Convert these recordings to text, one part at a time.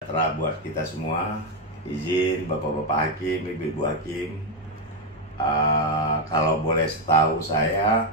Sejahtera buat kita semua. Izin Bapak-Bapak Hakim, Ibu-Ibu Hakim, kalau boleh setahu saya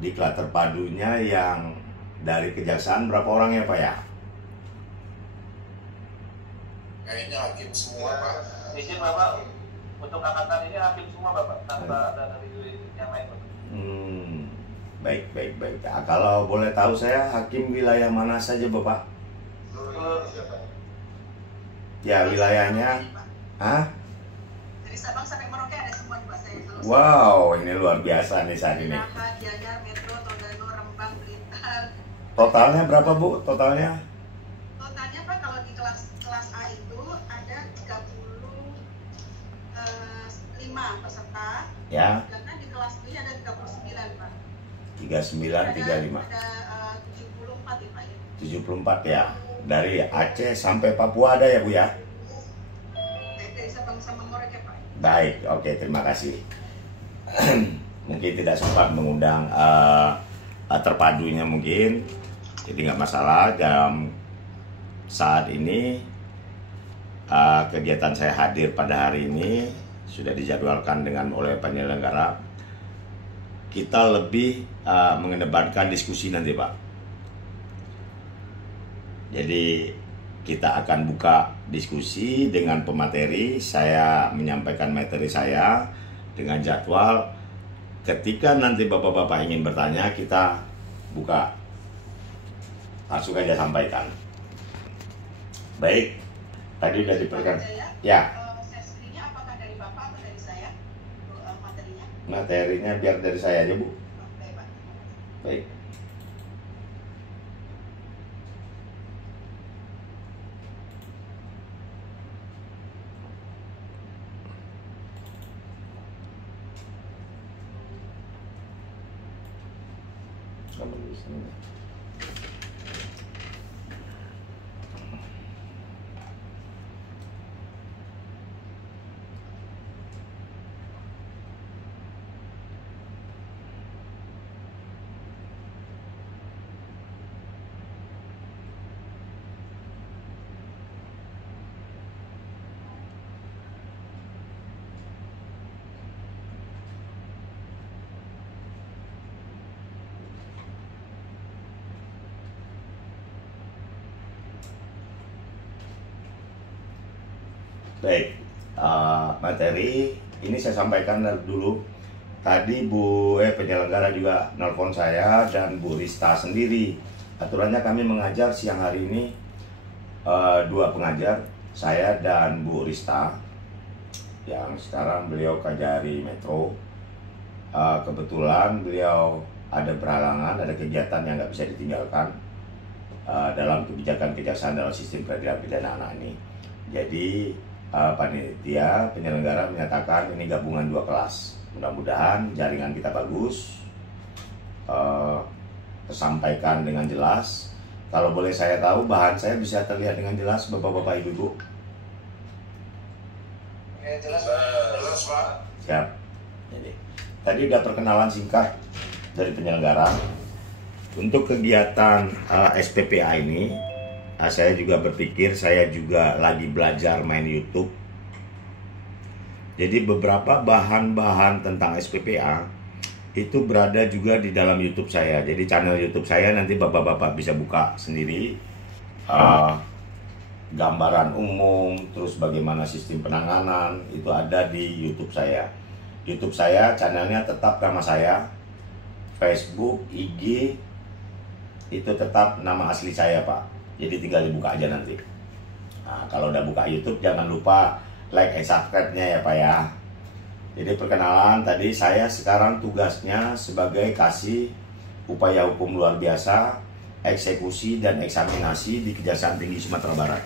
diklat terpadunya yang dari kejaksaan berapa orang ya Pak ya? Kayaknya hakim semua Pak. Izin Bapak, untuk angkatan ini hakim semua Bapak, tanpa ada dari yang lain Bapak. Baik. Kalau boleh tahu saya hakim wilayah mana saja Bapak? Ya wilayahnya, Dari Sabang sampai Merauke ada semua di Pak saya. Wow, ini luar biasa nih saat ini. Gianyar, Metro, Tondano, Rembang, Blitar. Totalnya berapa Bu? Totalnya? Totalnya Pak kalau di kelas A itu ada 35 peserta. Ya. Karena di kelas B ada 39 Pak. 39, 35. Ada 74 ya Pak ya. 74 ya. Dari Aceh sampai Papua ada ya Bu ya? Dari Sabang sama Merauke Pak. Baik, oke, terima kasih. Mungkin tidak sempat mengundang terpadunya mungkin, jadi nggak masalah. Jam saat ini kegiatan saya hadir pada hari ini sudah dijadwalkan dengan oleh penyelenggara. Kita lebih mengedepankan diskusi nanti Pak. Jadi kita akan buka diskusi dengan pemateri. Saya menyampaikan materi saya dengan jadwal. Ketika nanti Bapak-Bapak ingin bertanya, kita buka. Langsung aja sampaikan. Baik, tadi sudah diperkenalkan. Ya. Sesinya apakah dari Bapak atau dari saya? Materinya? Materinya biar dari saya aja Bu. Baik Pak. Baik. Baik, materi ini saya sampaikan dulu. Tadi penyelenggara juga nelpon saya dan Bu Rista sendiri. Aturannya kami mengajar siang hari ini 2 pengajar, saya dan Bu Rista, yang sekarang beliau Kajari Metro. Kebetulan beliau ada berhalangan, ada kegiatan yang nggak bisa ditinggalkan dalam kebijakan kejaksaan dalam sistem peradilan pidana anak ini. Jadi panitia penyelenggara menyatakan ini gabungan 2 kelas. Mudah-mudahan jaringan kita bagus, tersampaikan dengan jelas. Kalau boleh saya tahu, bahan saya bisa terlihat dengan jelas Bapak-Bapak Ibu-Ibu? Jelas Pak. Siap. Jadi, tadi udah perkenalan singkat dari penyelenggara. Untuk kegiatan SPPA ini, saya juga berpikir, saya juga lagi belajar main YouTube. Jadi beberapa bahan-bahan tentang SPPA itu berada juga di dalam YouTube saya. Jadi channel YouTube saya nanti Bapak-Bapak bisa buka sendiri. Gambaran umum, terus bagaimana sistem penanganan, itu ada di YouTube saya. YouTube saya, channelnya tetap nama saya. Facebook, IG, itu tetap nama asli saya Pak. Jadi tinggal dibuka aja nanti. Nah, kalau udah buka YouTube jangan lupa like and subscribe-nya ya Pak ya. Jadi perkenalan, tadi saya sekarang tugasnya sebagai kasih upaya hukum luar biasa, eksekusi dan eksaminasi di Kejaksaan Tinggi Sumatera Barat.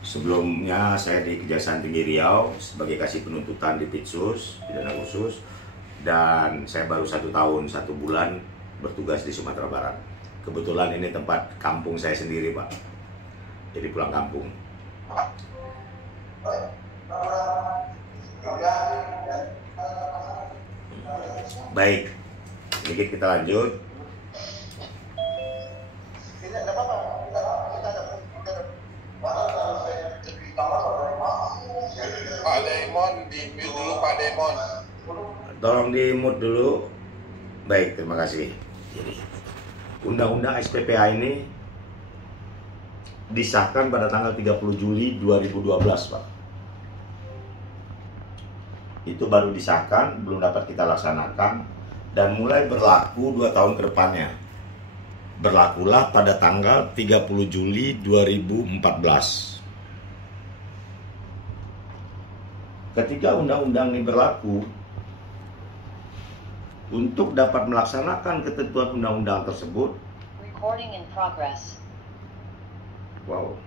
Sebelumnya saya di Kejaksaan Tinggi Riau sebagai kasih penuntutan di Pitsus, pidana khusus, dan saya baru 1 tahun 1 bulan bertugas di Sumatera Barat. Kebetulan ini tempat kampung saya sendiri Pak, jadi pulang kampung. Baik, sedikit kita lanjut. Demon. Tolong di mute dulu. Baik, terima kasih. Jadi, Undang-Undang SPPA ini disahkan pada tanggal 30 Juli 2012, Pak. Itu baru disahkan, belum dapat kita laksanakan, dan mulai berlaku 2 tahun ke depannya. Berlakulah pada tanggal 30 Juli 2014. Ketika undang-undang ini berlaku, untuk dapat melaksanakan ketentuan undang-undang tersebut, Recording in progress. wow,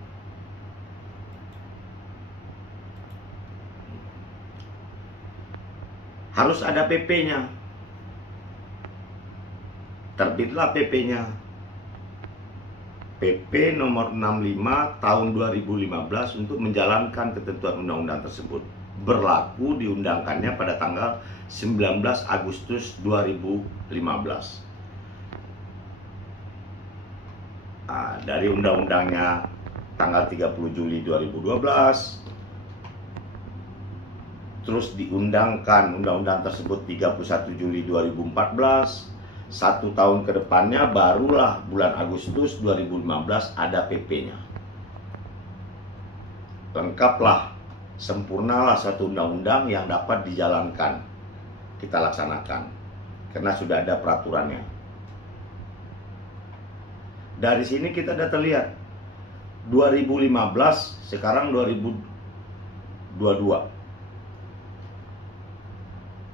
harus ada PP-nya. Terbitlah PP-nya. PP nomor 65 tahun 2015 untuk menjalankan ketentuan undang-undang tersebut. Berlaku diundangkannya pada tanggal 19 Agustus 2015. Dari undang-undangnya tanggal 30 Juli 2012, terus diundangkan undang-undang tersebut 31 Juli 2014. 1 tahun ke depannya barulah bulan Agustus 2015 ada PP-nya. Lengkaplah, sempurnalah satu undang-undang yang dapat dijalankan, kita laksanakan, karena sudah ada peraturannya. Dari sini kita dapat terlihat 2015 sekarang 2022.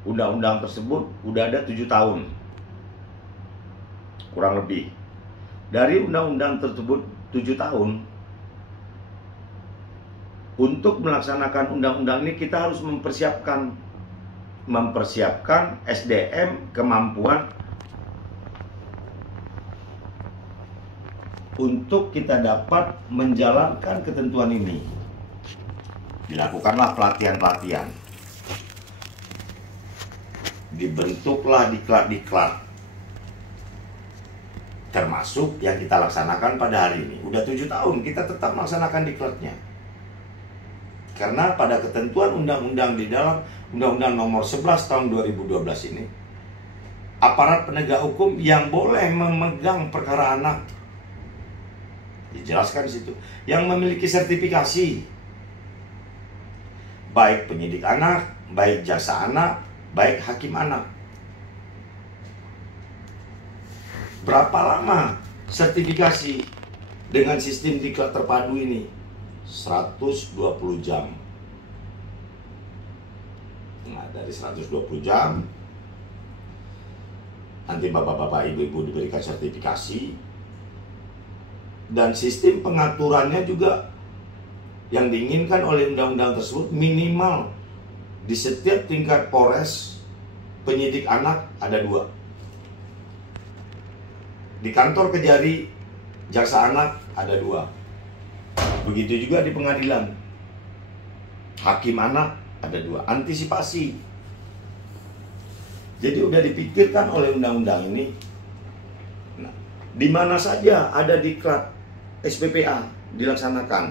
Undang-undang tersebut udah ada 7 tahun kurang lebih. Dari undang-undang tersebut 7 tahun, untuk melaksanakan undang-undang ini kita harus mempersiapkan SDM, kemampuan untuk kita dapat menjalankan ketentuan ini. Dilakukanlah pelatihan-pelatihan, dibentuklah diklat-diklat, termasuk yang kita laksanakan pada hari ini. Udah 7 tahun kita tetap melaksanakan diklatnya, karena pada ketentuan undang-undang di dalam Undang-Undang nomor 11 tahun 2012 ini, aparat penegak hukum yang boleh memegang perkara anak, dijelaskan di situ, yang memiliki sertifikasi, baik penyidik anak, baik jaksa anak, baik hakim anak. Berapa lama sertifikasi dengan sistem diklat terpadu ini? 120 jam. Nah, dari 120 jam nanti bapak-bapak, ibu-ibu diberikan sertifikasi, dan sistem pengaturannya juga yang diinginkan oleh undang-undang tersebut minimal di setiap tingkat Polres penyidik anak ada 2. Di kantor Kejari jaksa anak ada 2. Begitu juga di pengadilan hakim anak ada 2. Antisipasi. Jadi udah dipikirkan oleh undang-undang ini. Nah, di mana saja ada diklat SPPA dilaksanakan.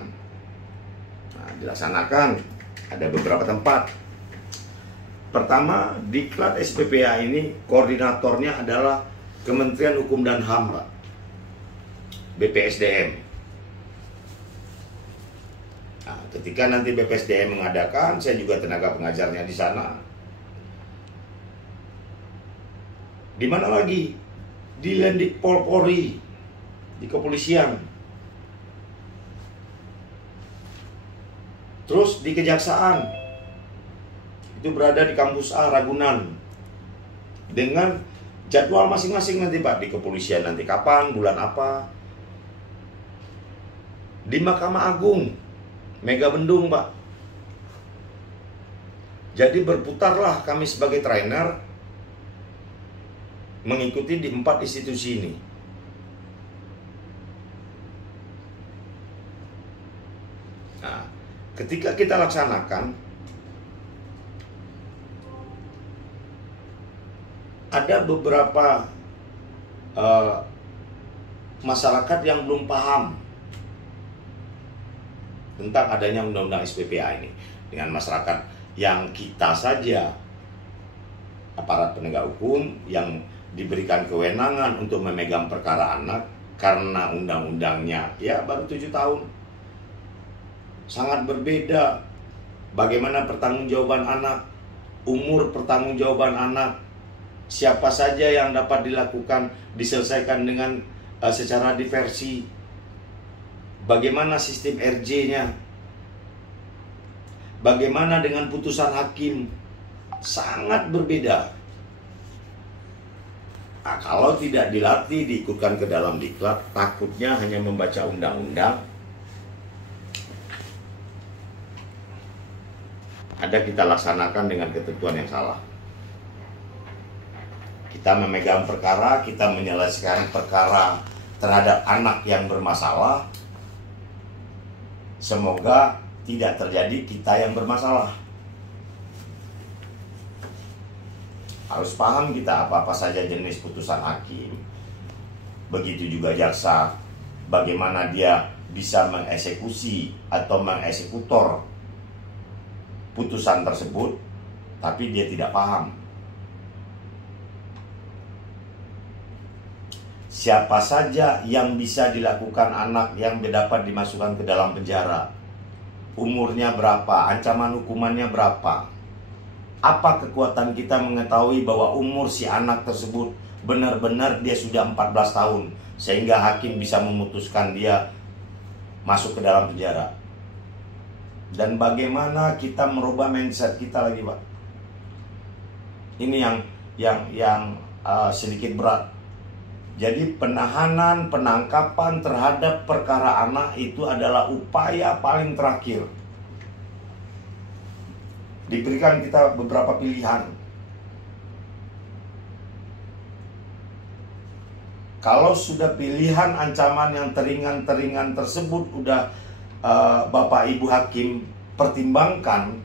Nah, dilaksanakan ada beberapa tempat. Pertama, diklat SPPA ini koordinatornya adalah Kementerian Hukum dan HAM, Pak. BPSDM. Nah, ketika nanti BPSDM mengadakan, saya juga tenaga pengajarnya di sana. Di mana lagi? Di Lendikpol Polri, di kepolisian. Terus di kejaksaan, itu berada di kampus A Ragunan, dengan jadwal masing-masing nanti, Pak. Di kepolisian nanti kapan, bulan apa. Di Mahkamah Agung Megabendung, Pak. Jadi berputarlah kami sebagai trainer mengikuti di 4 institusi ini. Nah, ketika kita laksanakan, ada beberapa masyarakat yang belum paham tentang adanya undang-undang SPPA ini. Dengan masyarakat yang kita saja aparat penegak hukum yang diberikan kewenangan untuk memegang perkara anak karena undang-undangnya ya baru 7 tahun. Sangat berbeda bagaimana pertanggungjawaban anak, umur pertanggungjawaban anak, siapa saja yang dapat dilakukan, diselesaikan dengan secara diversi, bagaimana sistem RJ-nya, bagaimana dengan putusan hakim, sangat berbeda. Nah, kalau tidak dilatih, diikutkan ke dalam diklat, takutnya hanya membaca undang-undang, ada kita laksanakan dengan ketentuan yang salah. Kita memegang perkara, kita menyelesaikan perkara terhadap anak yang bermasalah. Semoga tidak terjadi kita yang bermasalah. Harus paham kita apa-apa saja jenis putusan hakim. Begitu juga jaksa, bagaimana dia bisa mengeksekusi atau mengeksekutor putusan tersebut, tapi dia tidak paham. Siapa saja yang bisa dilakukan anak yang dapat dimasukkan ke dalam penjara? Umurnya berapa? Ancaman hukumannya berapa? Apa kekuatan kita mengetahui bahwa umur si anak tersebut benar-benar dia sudah 14 tahun sehingga hakim bisa memutuskan dia masuk ke dalam penjara? Dan bagaimana kita merubah mindset kita lagi, Pak? Ini yang sedikit berat. Jadi penahanan, penangkapan terhadap perkara anak itu adalah upaya paling terakhir. Diberikan kita beberapa pilihan. Kalau sudah pilihan ancaman yang teringan-teringan tersebut udah Bapak Ibu Hakim pertimbangkan,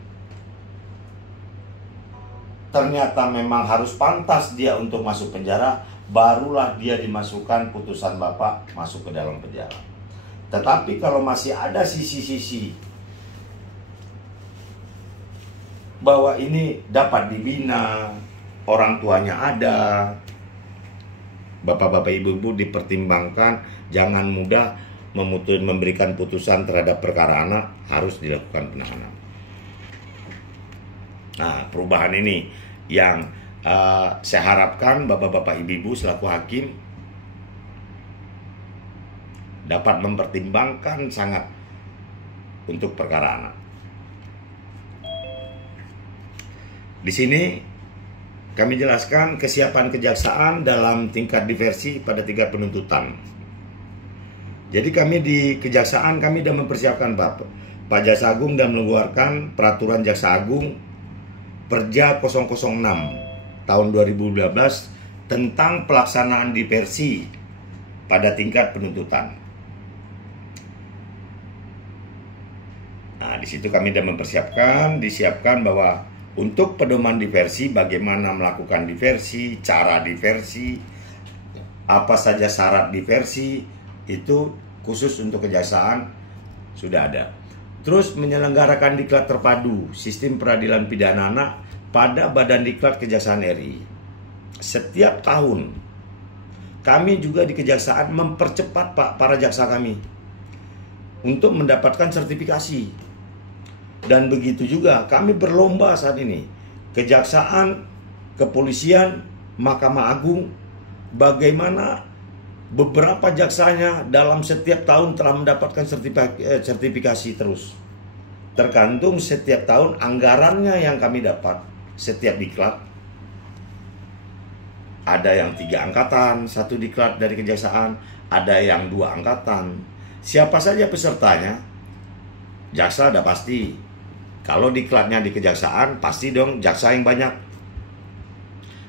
ternyata memang harus pantas dia untuk masuk penjara, barulah dia dimasukkan putusan Bapak masuk ke dalam penjara. Tetapi kalau masih ada sisi-sisi bahwa ini dapat dibina, orang tuanya ada, bapak-bapak ibu-ibu dipertimbangkan, jangan mudah memberikan putusan terhadap perkara anak, harus dilakukan penahanan. Nah, perubahan ini yang saya harapkan bapak-bapak ibu-ibu selaku hakim dapat mempertimbangkan sangat untuk perkara anak. Di sini kami jelaskan kesiapan kejaksaan dalam tingkat diversi pada tingkat penuntutan. Jadi kami di kejaksaan kami sudah mempersiapkan Pak Jaksa Agung dan mengeluarkan peraturan Jaksa Agung Perja 006 tahun 2012 tentang pelaksanaan diversi pada tingkat penuntutan. Nah, di situ kami sudah disiapkan bahwa untuk pedoman diversi, bagaimana melakukan diversi, cara diversi, apa saja syarat diversi, itu khusus untuk kejaksaan sudah ada. Terus menyelenggarakan diklat terpadu sistem peradilan pidana anak pada Badan Diklat Kejaksaan RI. Setiap tahun kami juga di kejaksaan mempercepat para jaksa kami untuk mendapatkan sertifikasi. Dan begitu juga kami berlomba saat ini, kejaksaan, kepolisian, Mahkamah Agung, bagaimana beberapa jaksanya dalam setiap tahun telah mendapatkan sertifikasi terus. Tergantung setiap tahun anggarannya yang kami dapat setiap diklat. Ada yang 3 angkatan, 1 diklat dari kejaksaan, ada yang 2 angkatan. Siapa saja pesertanya, jaksa udah pasti. Kalau diklatnya di kejaksaan, pasti dong jaksa yang banyak.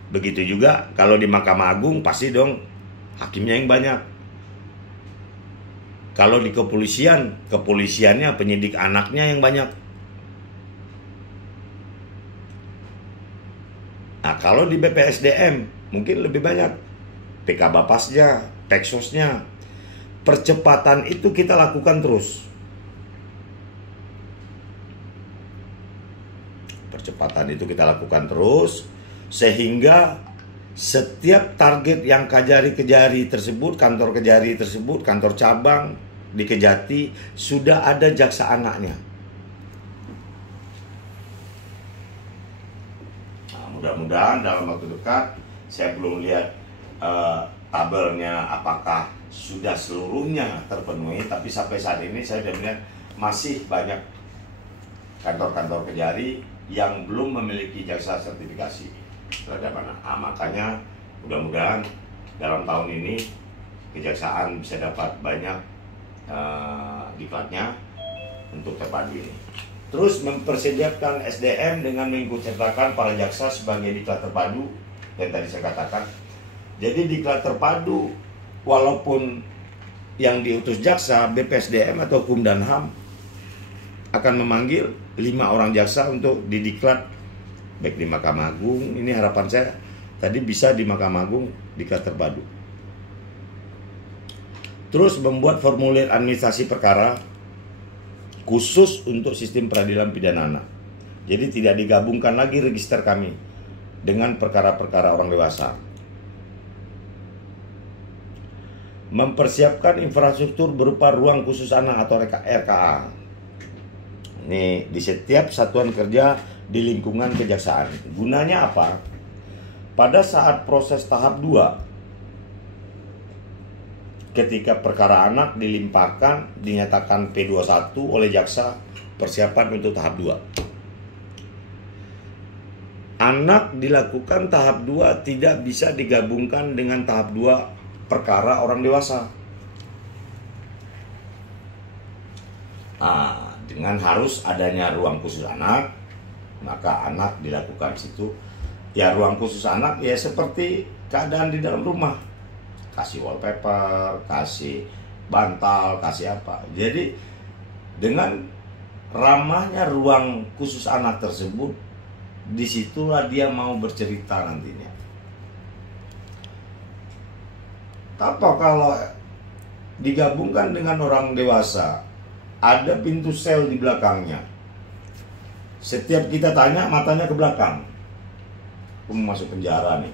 Begitu juga kalau di Mahkamah Agung, pasti dong hakimnya yang banyak. Kalau di kepolisian, kepolisiannya penyidik anaknya yang banyak. Nah, kalau di BPSDM, mungkin lebih banyak. PK Bapasnya, Peksosnya. Percepatan itu kita lakukan terus. Percepatan itu kita lakukan terus Sehingga setiap target yang Kejari tersebut, kantor Kejari tersebut, kantor cabang di Kejati, sudah ada jaksa anaknya. Nah, mudah-mudahan dalam waktu dekat, saya belum lihat tabelnya apakah sudah seluruhnya terpenuhi, tapi sampai saat ini saya sudah melihat masih banyak kantor-kantor Kejari yang belum memiliki jasa sertifikasi terhadap anak. Nah, makanya mudah-mudahan dalam tahun ini kejaksaan bisa dapat banyak diklatnya untuk terpadu ini. Terus mempersiapkan SDM dengan mengikutsertakan para jaksa sebagai diklat terpadu yang tadi saya katakan. Jadi diklat terpadu walaupun yang diutus jaksa, BPSDM atau Hukum dan HAM akan memanggil 5 orang jaksa untuk didiklat baik di Mahkamah Agung. Ini harapan saya tadi bisa di Mahkamah Agung diklat terpadu. Terus membuat formulir administrasi perkara khusus untuk sistem peradilan pidana anak. Jadi tidak digabungkan lagi register kami dengan perkara-perkara orang dewasa. Mempersiapkan infrastruktur berupa ruang khusus anak atau RKA. Ini di setiap satuan kerja di lingkungan kejaksaan. Gunanya apa? Pada saat proses tahap 2, ketika perkara anak dilimpahkan, dinyatakan P21 oleh jaksa, persiapan untuk tahap 2. Anak dilakukan tahap 2 tidak bisa digabungkan dengan tahap 2 perkara orang dewasa. Nah, dengan harus adanya ruang khusus anak, maka anak dilakukan situ. Ya, ruang khusus anak ya seperti keadaan di dalam rumah. Kasih wallpaper, kasih bantal, kasih apa. Jadi dengan ramahnya ruang khusus anak tersebut, disitulah dia mau bercerita nantinya. Apa kalau digabungkan dengan orang dewasa, ada pintu sel di belakangnya. Setiap kita tanya, matanya ke belakang. Aku mau masuk penjara nih,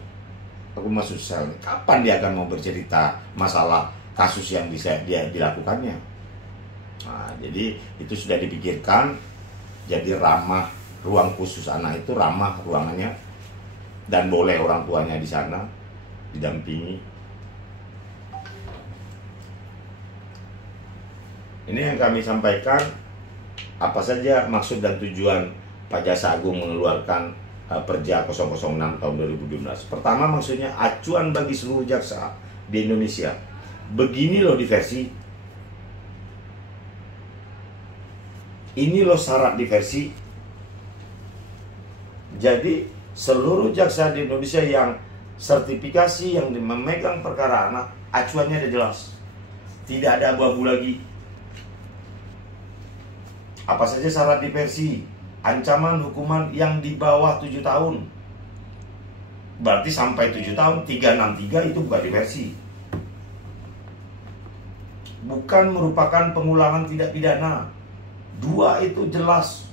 aku masuk sel nih. Kapan dia akan mau bercerita masalah kasus yang bisa dia dilakukannya? Nah, jadi itu sudah dipikirkan. Jadi ramah ruang khusus anak itu ramah ruangannya, dan boleh orang tuanya di sana didampingi. Ini yang kami sampaikan, apa saja maksud dan tujuan Pak Jaksa Agung mengeluarkan Perja 006 tahun 2017. Pertama, maksudnya acuan bagi seluruh jaksa di Indonesia. Begini loh diversi. Ini loh syarat diversi. Jadi seluruh jaksa di Indonesia yang sertifikasi, yang memegang perkara anak, acuannya ada jelas. Tidak ada abu-abu lagi. Apa saja syarat diversi? Ancaman hukuman yang di bawah 7 tahun. Berarti sampai 7 tahun, 363 itu bukan diversi. Bukan merupakan pengulangan tidak pidana. 2 itu jelas.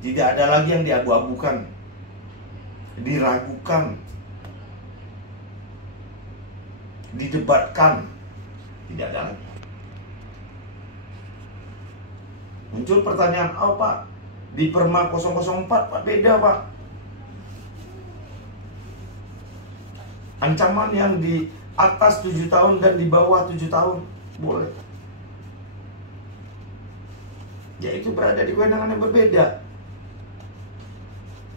Tidak ada lagi yang diabu-abukan, diragukan, didebatkan. Tidak ada lagi. Muncul pertanyaan, oh Pak, di Perma 004 Pak beda Pak. Ancaman yang di atas 7 tahun dan di bawah 7 tahun boleh. Ya itu berada di kewenangan yang berbeda.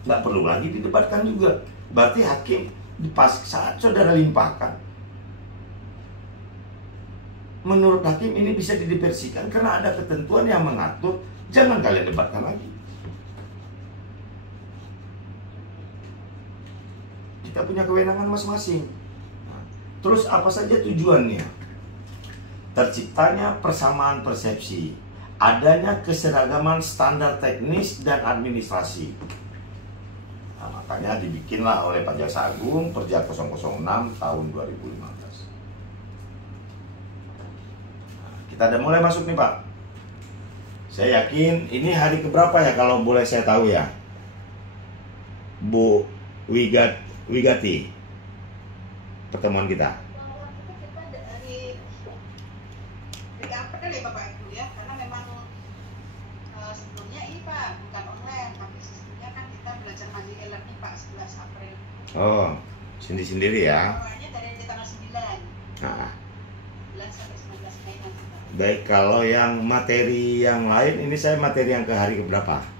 Nggak perlu lagi didebatkan juga. Berarti hakim pas saat saudara limpahkan, menurut hakim ini bisa didiversikan karena ada ketentuan yang mengatur. Jangan kalian debatkan lagi. Kita punya kewenangan masing-masing. Nah, terus apa saja tujuannya? Terciptanya persamaan persepsi, adanya keseragaman standar teknis dan administrasi. Nah, makanya dibikinlah oleh Pak Jaksa Agung Perja 006 tahun 2015. Kita udah mulai masuk nih Pak. Saya yakin ini hari keberapa ya kalau boleh saya tahu ya? Bu Wigati, pertemuan kita. Kita dari April ya Bapak Ibu ya, karena memang sebelumnya ini Pak bukan online, tapi sistemnya kan kita belajar mandiri e-learning Pak 11 April. Oh, sendiri ya. Awalnya dari tanggal 9. Nah, 9 sampai 19 Mei nanti Pak. baik, kalau yang materi yang lain ini saya materi yang ke hari keberapa?